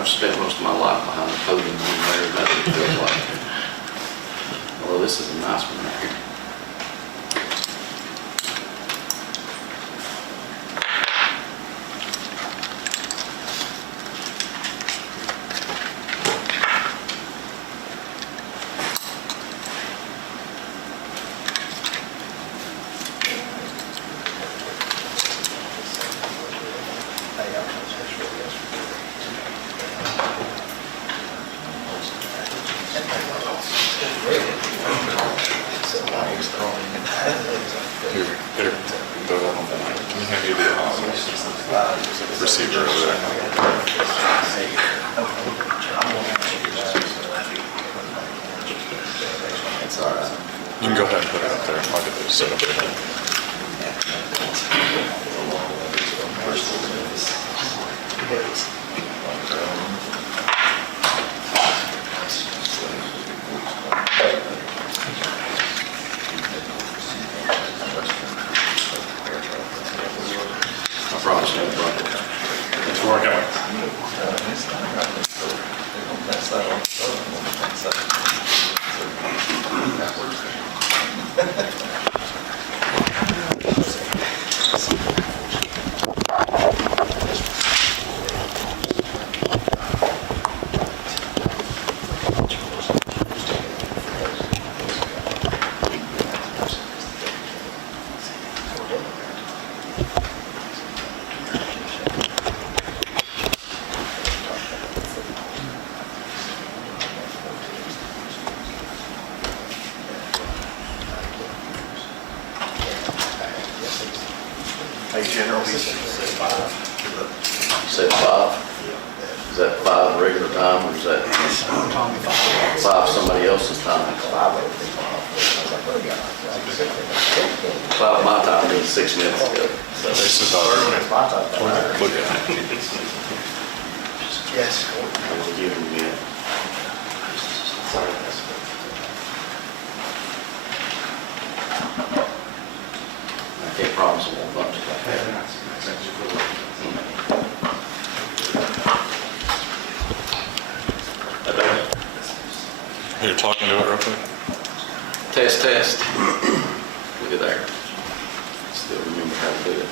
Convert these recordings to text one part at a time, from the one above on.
I've spent most of my life behind the podium one way or another, it feels like. Well, this is a nice one right here. Here, throw that on the mic. Can you hand me the receiver over there? It's all right. You can go ahead and put it up there. I'll get those set up there. I promise you, bro. It's working. They generally say 5. You said 5? Is that 5 regular time or is that 5 somebody else's time? 5 my time means 6 minutes ago. So This is look at it. Yes. I was giving you a minute. I can't promise I won't bunch like that. You're talking to it real quick? Test, test. Look at there. Still remember how to do it.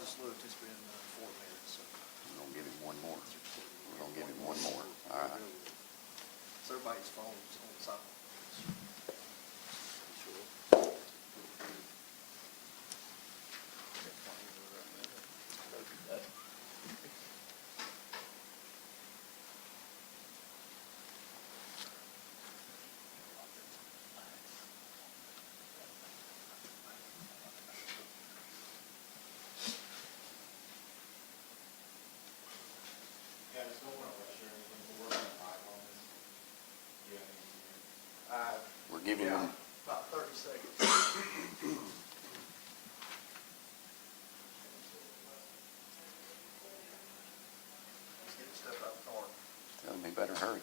just looked, it's been 4 minutes, so. We're gonna give him one more. We're gonna give him one more. All right. So everybody's phone's on silent. Yeah, just don't want to rush or anything, but we're running live on this. Do you have anything? We're giving Yeah, him, about 30 seconds. Let's get the stuff out of the car. tell him he better hurry.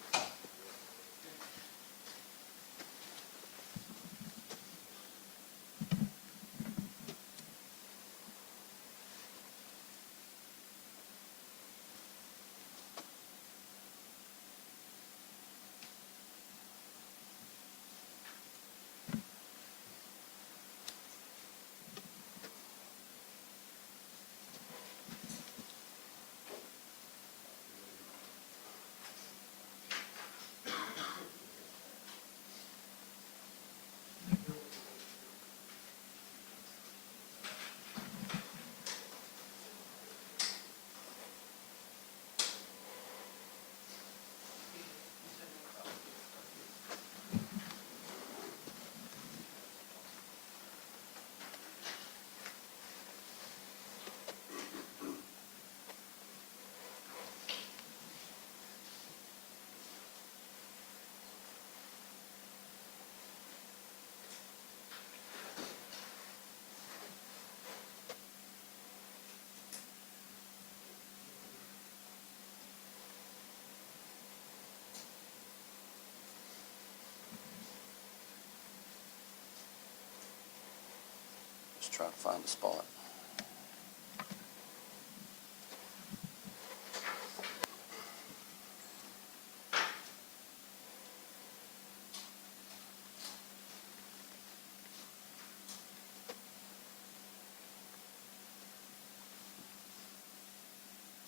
Just try to find a spot.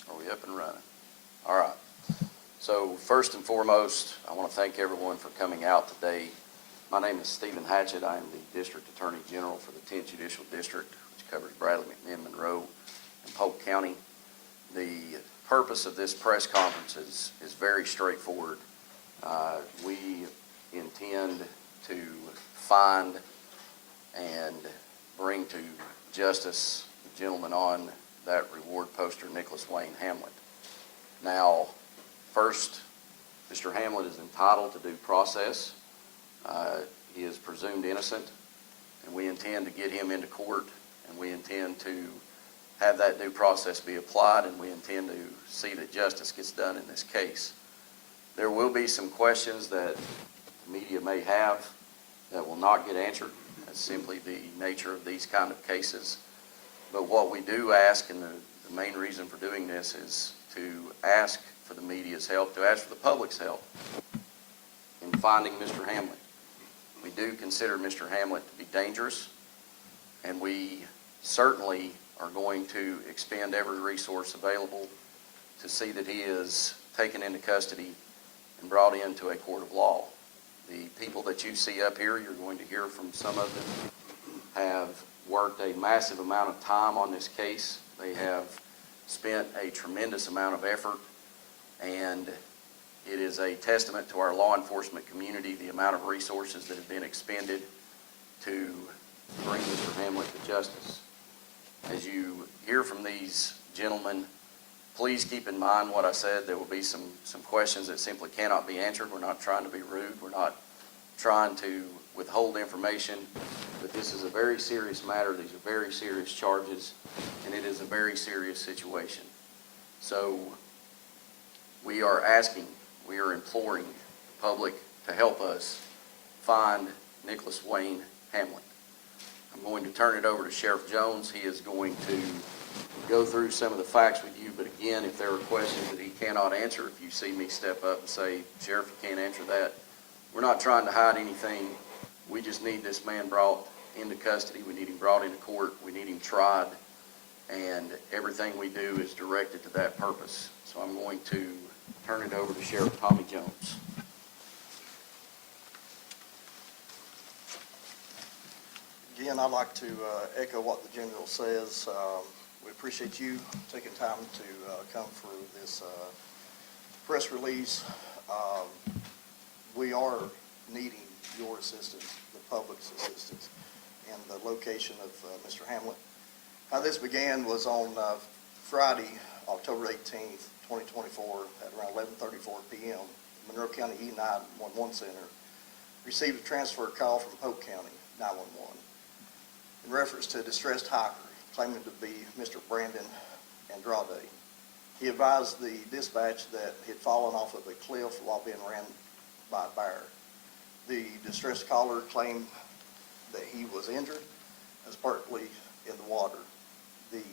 Are we up and running? All right. So first and foremost, I want to thank everyone for coming out today. My name is Stephen Hatchett. I am the District Attorney General for the 10th Judicial District, which covers Bradley, McMinn, Monroe, and Polk County. The purpose of this press conference is very straightforward. We intend to find and bring to justice the gentleman on that reward poster, Nicholas Wayne Hamlett. Now, first, Mr. Hamlett is entitled to due process. He is presumed innocent, and we intend to get him into court, and we intend to have that due process be applied, and we intend to see that justice gets done in this case. There will be some questions that the media may have that will not get answered. That's simply the nature of these kind of cases. But what we do ask, and the main reason for doing this, is to ask for the media's help, to ask for the public's help in finding Mr. Hamlett. We do consider Mr. Hamlett to be dangerous, and we certainly are going to expend every resource available to see that he is taken into custody and brought into a court of law. The people that you see up here, you're going to hear from some of them, have worked a massive amount of time on this case. They have spent a tremendous amount of effort, and it is a testament to our law enforcement community, the amount of resources that have been expended to bring Mr. Hamlett to justice. As you hear from these gentlemen, please keep in mind what I said. There will be some questions that simply cannot be answered. We're not trying to be rude. We're not trying to withhold information, but this is a very serious matter. These are very serious charges, and it is a very serious situation. So we are asking, we are imploring the public to help us find Nicholas Wayne Hamlett. I'm going to turn it over to Sheriff Jones. He is going to go through some of the facts with you, but again, if there are questions that he cannot answer, if you see me step up and say, Sheriff, you can't answer that, we're not trying to hide anything. We just need this man brought into custody. We need him brought into court. We need him tried. and everything we do is directed to that purpose. So I'm going to turn it over to Sheriff Tommy Jones. Again, I'd like to echo what the general says. We appreciate you taking time to come for this press release. We are needing your assistance, the public's assistance, in the location of Mr. Hamlett. How this began was on Friday, October 18th, 2024, at around 11:34 p.m. Monroe County E911 Center received a transfer call from Polk County 911 in reference to a distressed hiker claiming to be Mr. Brandon Andrade. He advised the dispatch that he had fallen off of a cliff while being ran by a bear. The distressed caller claimed that he was injured as partly in the water. The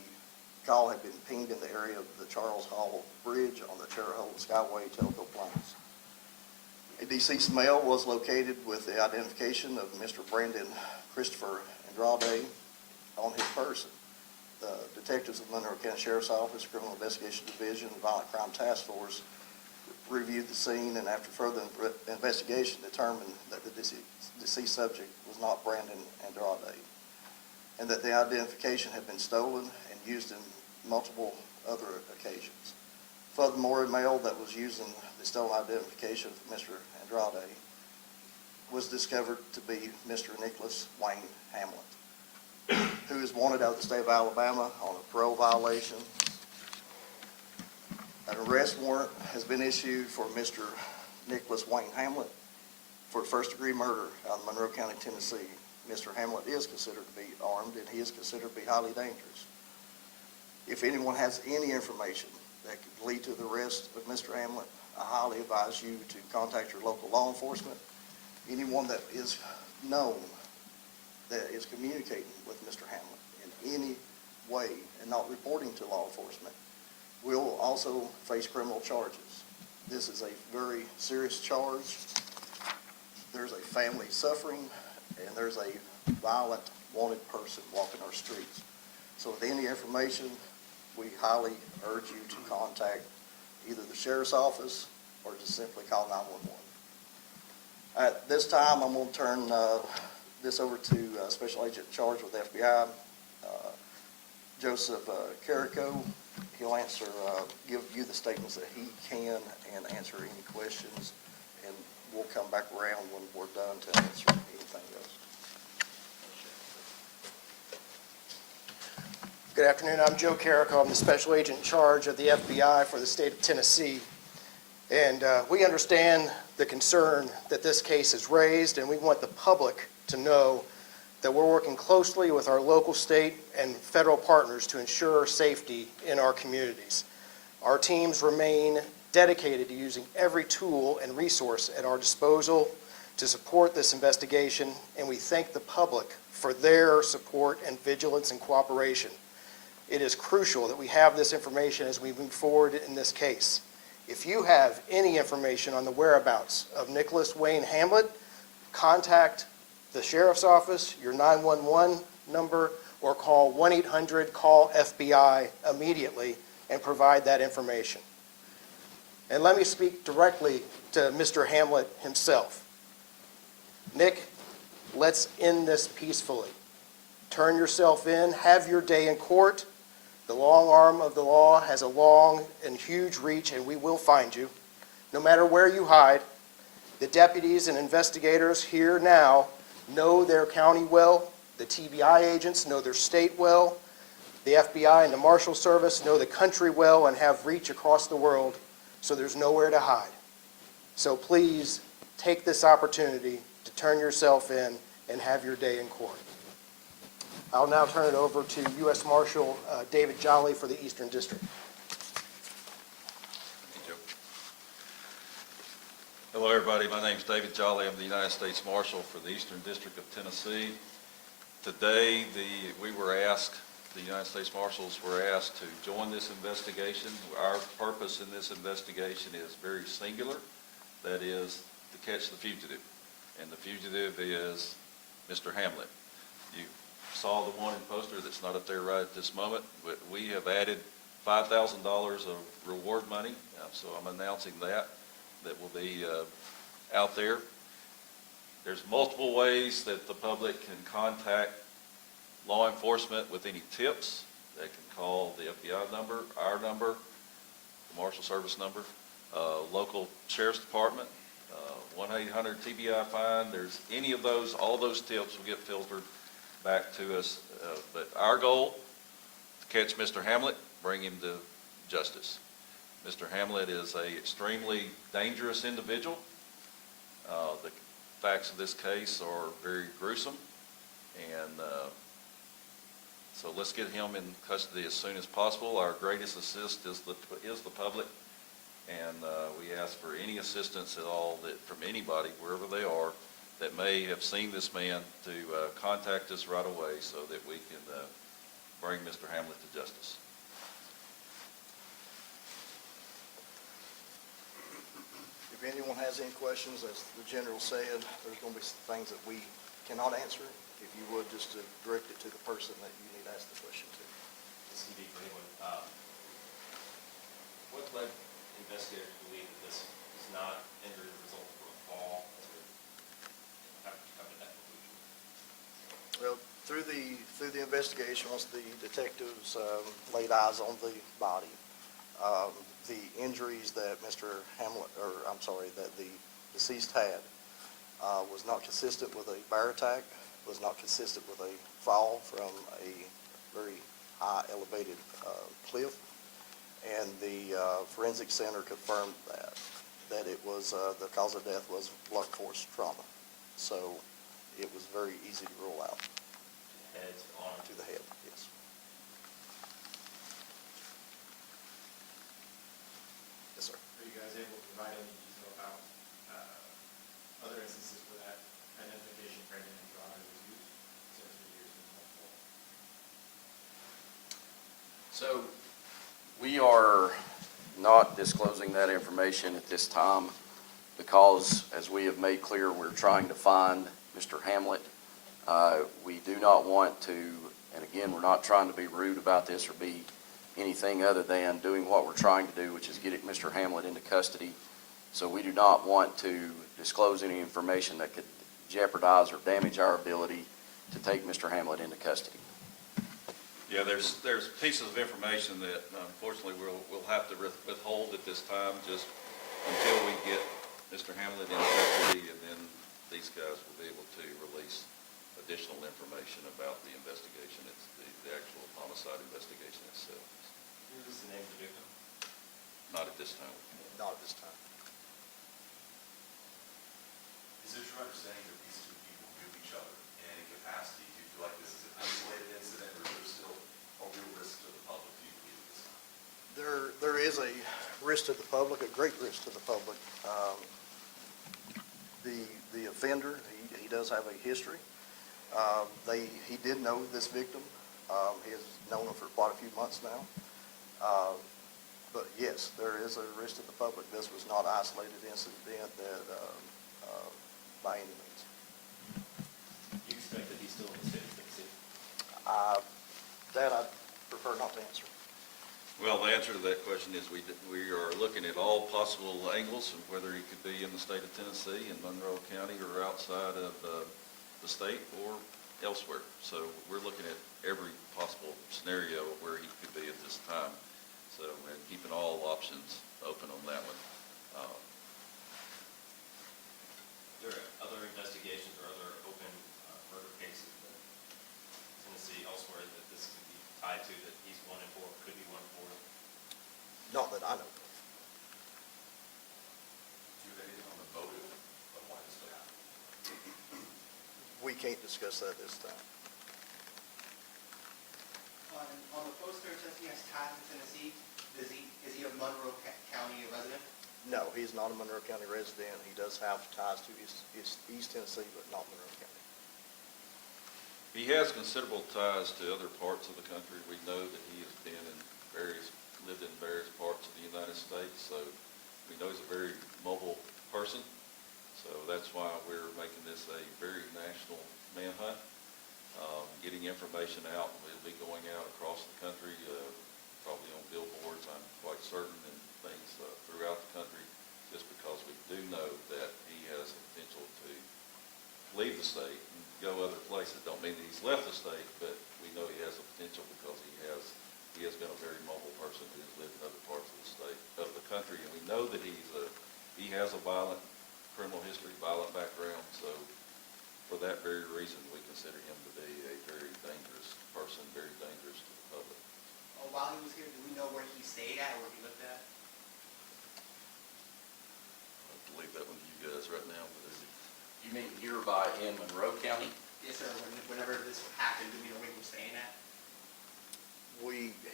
call had been pinged in the area of the Charles Hall Bridge on the Cherry Skyway Telco Plains. A deceased male was located with the identification of Mr. Brandon Christopher Andrade on his person. The detectives of Monroe County Sheriff's Office, Criminal Investigation Division, and Violent Crime Task Force reviewed the scene, and after further investigation determined that the deceased subject was not Brandon Andrade, and that the identification had been stolen and used in multiple other occasions. Furthermore, a male that was using the stolen identification of Mr. Andrade was discovered to be Mr. Nicholas Wayne Hamlett, who is wanted out of the state of Alabama on a parole violation. An arrest warrant has been issued for Mr. Nicholas Wayne Hamlett for first-degree murder out of Monroe County, Tennessee. Mr. Hamlett is considered to be armed, and he is considered to be highly dangerous. If anyone has any information that could lead to the arrest of Mr. Hamlett, I highly advise you to contact your local law enforcement. Anyone that is known that is communicating with Mr. Hamlett in any way and not reporting to law enforcement will also face criminal charges. This is a very serious charge. There's a family suffering, and there's a violent, wanted person walking our streets. So with any information, we highly urge you to contact either the Sheriff's Office or just simply call 911. At this time, I'm going to turn this over to Special Agent in charge with the FBI, Joseph Carrico. He'll give you the statements that he can and answer any questions, and we'll come back around when we're done to answer anything else. Good afternoon. I'm Joe Carrico. I'm the Special Agent in charge of the FBI for the state of Tennessee. And we understand the concern that this case has raised, and we want the public to know that we're working closely with our local, state, and federal partners to ensure safety in our communities. Our teams remain dedicated to using every tool and resource at our disposal to support this investigation, and we thank the public for their support and vigilance and cooperation. It is crucial that we have this information as we move forward in this case. If you have any information on the whereabouts of Nicholas Wayne Hamlett, contact the Sheriff's Office, your 911 number, or call 1-800-CALL-FBI immediately and provide that information. And let me speak directly to Mr. Hamlett himself. Nick, let's end this peacefully. Turn yourself in, have your day in court. The long arm of the law has a long and huge reach, and we will find you, no matter where you hide. The deputies and investigators here now know their county well. The TBI agents know their state well. The FBI and the Marshals Service know the country well and have reach across the world, so there's nowhere to hide. So please take this opportunity to turn yourself in and have your day in court. I'll now turn it over to U.S. Marshal David Jolly for the Eastern District. Thank you. Hello, everybody. My name is David Jolly. I'm the United States Marshal for the Eastern District of Tennessee. Today, the United States Marshals were asked to join this investigation. Our purpose in this investigation is very singular. That is to catch the fugitive. And the fugitive is Mr. Hamlett. You saw the wanted poster that's not up there right at this moment, but we have added $5,000 of reward money, so I'm announcing that will be out there. There's multiple ways that the public can contact law enforcement with any tips. They can call the FBI number, our number, the Marshal Service number, local Sheriff's Department, 1-800-TBI-FINE. There's any of those, all those tips will get filtered back to us. But our goal, to catch Mr. Hamlett, bring him to justice. Mr. Hamlett is a extremely dangerous individual. The facts of this case are very gruesome, and so let's get him in custody as soon as possible. Our greatest assist is the public, and we ask for any assistance at all from anybody, wherever they are, that may have seen this man to contact us right away so that we can bring Mr. Hamlett to justice. If anyone has any questions, as the general said, there's going to be some things that we cannot answer. If you would, just to direct it to the person that you need to ask the question to. This can be for anyone. What led investigators to believe that this is not injury as a result of a fall? How did you come to that conclusion? Well, through the investigation, once the detectives laid eyes on the body, the injuries that Mr. Hamlett, that the deceased had, was not consistent with a bear attack, was not consistent with a fall from a very high elevated cliff, and the forensic center confirmed that it was the cause of death was blunt force trauma. So it was very easy to rule out. Heads on. To the head, yes. Yes, sir. Are you guys able to provide any detail about other instances where that identification criteria and driver was used since the years of multiple? So we are not disclosing that information at this time because, as we have made clear, we're trying to find Mr. Hamlett. We do not want to, and again, we're not trying to be rude about this or be anything other than doing what we're trying to do, which is getting Mr. Hamlett into custody. So we do not want to disclose any information that could jeopardize or damage our ability to take Mr. Hamlett into custody. Yeah, there's pieces of information that unfortunately we'll have to withhold at this time just until we get Mr. Hamlett in custody, and then these guys will be able to release additional information about the investigation. It's the actual homicide investigation itself. Who is the name of the victim? Not at this time. Not at this time. Is it your understanding that these two people knew each other in any capacity? Do you feel like this is an isolated incident, or is there still a real risk to the public, do you believe, at this time? There is a risk to the public, a great risk to the public. The offender, he does have a history. He did know this victim. He has known him for quite a few months now. But yes, there is a risk to the public. This was not an isolated incident that, by any means. Do you expect that he's still in the state of Tennessee? That I prefer not to answer. Well, the answer to that question is we are looking at all possible angles of whether he could be in the state of Tennessee, in Monroe County, or outside of the state or elsewhere. So we're looking at every possible scenario where he could be at this time. So we're keeping all options open on that one. Are there other investigations or other open murder cases in Tennessee elsewhere that this could be tied to, that he's wanted for, could be wanted for? Not that I know of. Do you have anything on the motive of why this would happen? We can't discuss that this time. On the poster, it says he has ties in Tennessee. Is he a Monroe County resident? No, he's not a Monroe County resident. He does have ties to East Tennessee, but not Monroe County. He has considerable ties to other parts of the country. We know that he has lived in various parts of the United States, so we know he's a very mobile person. So that's why we're making this a very national manhunt. getting information out. We'll be going out across the country, probably on billboards, I'm quite certain, and things throughout the country, just because we do know that he has the potential to leave the state and go other places. Don't mean that he's left the state, but we know he has the potential because he has been a very mobile person who has lived in other parts of the state, of the country, and we know that he has a violent criminal history, violent background, so for that very reason, we consider him to be a very dangerous person, very dangerous to the public. While he was here, do we know where he stayed at or where he lived at? I'll have to leave that one to you guys right now, but You mean hereby in Monroe County? Yes, sir. Whenever this happened, do we know where he was staying at?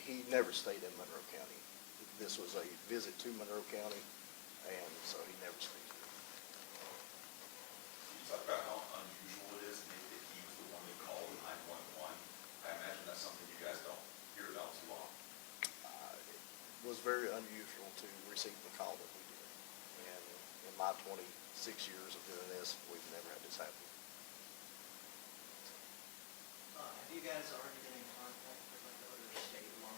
He never stayed in Monroe County. This was a visit to Monroe County, and so he never stayed here. Can you talk about how unusual it is, maybe that he was the one that called 911? I imagine that's something you guys don't hear about too often. It was very unusual to receive the call that we did. And in my 26 years of doing this, we've never had this happen. Have you guys already been in contact with like other state law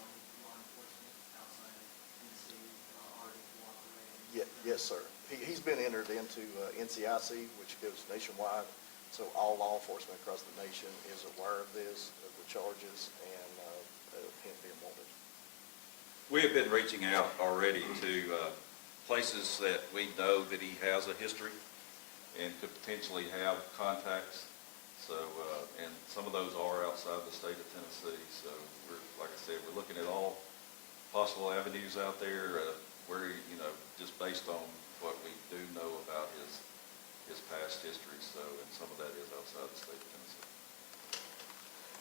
enforcement outside of Tennessee, already cooperating? Yes, sir. He's been entered into NCIC, which goes nationwide. So all law enforcement across the nation is aware of this, of the charges, and him being wanted. we have been reaching out already to places that we know that he has a history and could potentially have contacts. So, and some of those are outside the state of Tennessee. So we're, like I said, we're looking at all possible avenues out there where, you know, just based on what we do know about his past history. So, and some of that is outside the state of Tennessee.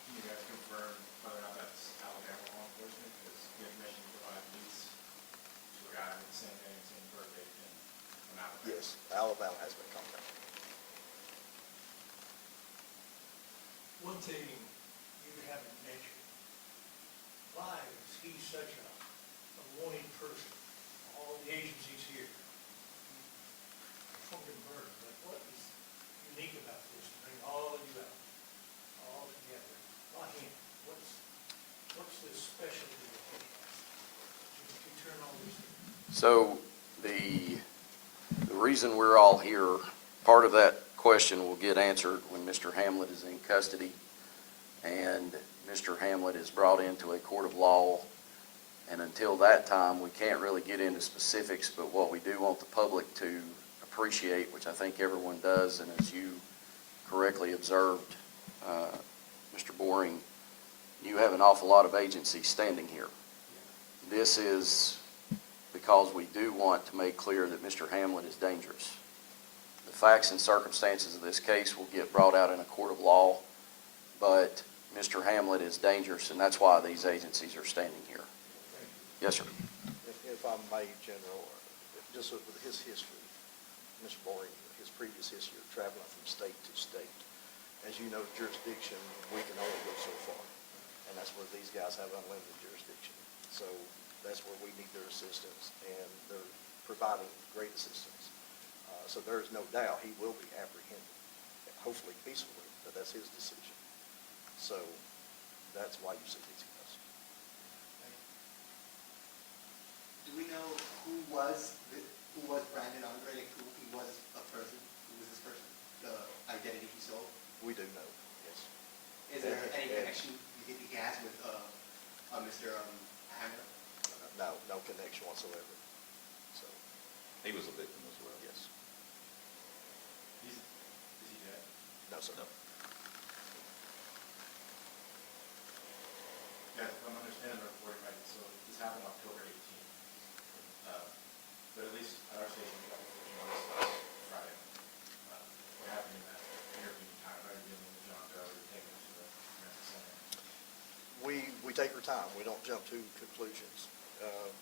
Can you guys confirm whether or not that's Alabama law enforcement? Because the information you provide leads to a guy with the same name, same birthday, and from Alabama. Yes, Alabama has been contacted. One thing you haven't mentioned, why is he such a wanted person? All the agencies here, fucking murder, but what is unique about this to bring all of you out, all together? Why him? What's the specialty that he has to turn all this in? So the reason we're all here, part of that question will get answered when Mr. Hamlett is in custody and Mr. Hamlett is brought into a court of law. And until that time, we can't really get into specifics, but what we do want the public to appreciate, which I think everyone does, and as you correctly observed, Mr. Boring, you have an awful lot of agencies standing here. This is because we do want to make clear that Mr. Hamlett is dangerous. The facts and circumstances of this case will get brought out in a court of law, but Mr. Hamlett is dangerous, and that's why these agencies are standing here. Yes, sir. If I may, General, just with his history, Mr. Boring, his previous history of traveling from state to state. As you know, jurisdiction, we can only go so far, and that's where these guys have unlimited jurisdiction. So that's where we need their assistance, and they're providing great assistance. So there is no doubt he will be apprehended, hopefully peacefully, but that's his decision. So that's why you see these guys. Do we know who was Brandon Andre? Like who he was a person? Who was this person? The identity he sold? We do know, yes. Is there any connection you think he has with Mr. Hamlett? No connection whatsoever. So, He was a victim as well. yes. Is he dead? No, sir. No. Yeah, if I'm understanding the reporting right, so this happened October 18th. But at least at our station, we got the first notice last Friday. What happened in that interview time? Are you dealing with John Doe? Are you taking him to the transit center? We take our time. We don't jump to conclusions.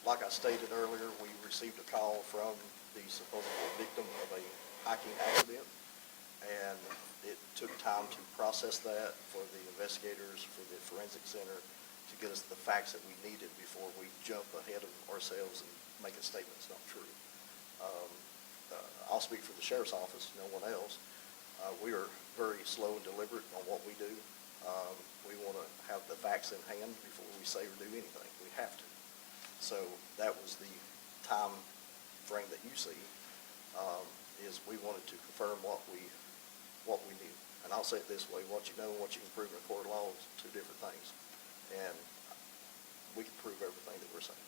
Like I stated earlier, we received a call from the supposed victim of a hiking accident, and it took time to process that for the investigators, for the forensic center, to get us the facts that we needed before we jump ahead of ourselves and make a statement that's not true. I'll speak for the sheriff's office, no one else. We are very slow and deliberate on what we do. We facts in hand before we say or do anything. We have to. So that was the time frame that you see, is we wanted to confirm what we knew. And I'll say it this way, what you know and what you can prove in a court of law is two different things. And we can prove everything that we're saying.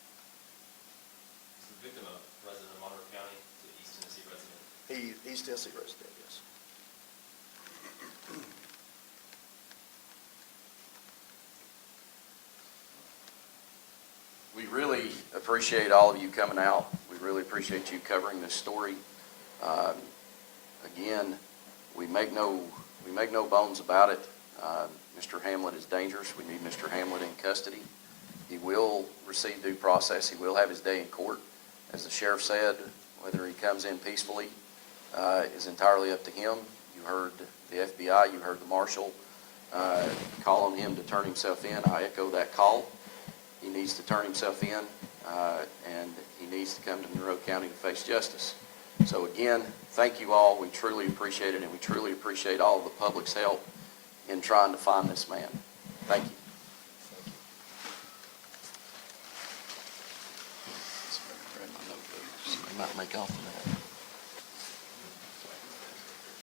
Is the victim a resident of Monroe County, to East Tennessee resident? East Tennessee resident, yes. We really appreciate all of you coming out. We really appreciate you covering this story. Again, we make no bones about it. Mr. Hamlett is dangerous. We need Mr. Hamlett in custody. He will receive due process. He will have his day in court. As the sheriff said, whether he comes in peacefully is entirely up to him. You heard the FBI, you heard the marshal call on him to turn himself in. I echo that call. He needs to turn himself in, and he needs to come to Monroe County to face justice. So again, thank you all. We truly appreciate it, and we truly appreciate all of the public's help in trying to find this man. Thank you. I might make off with that.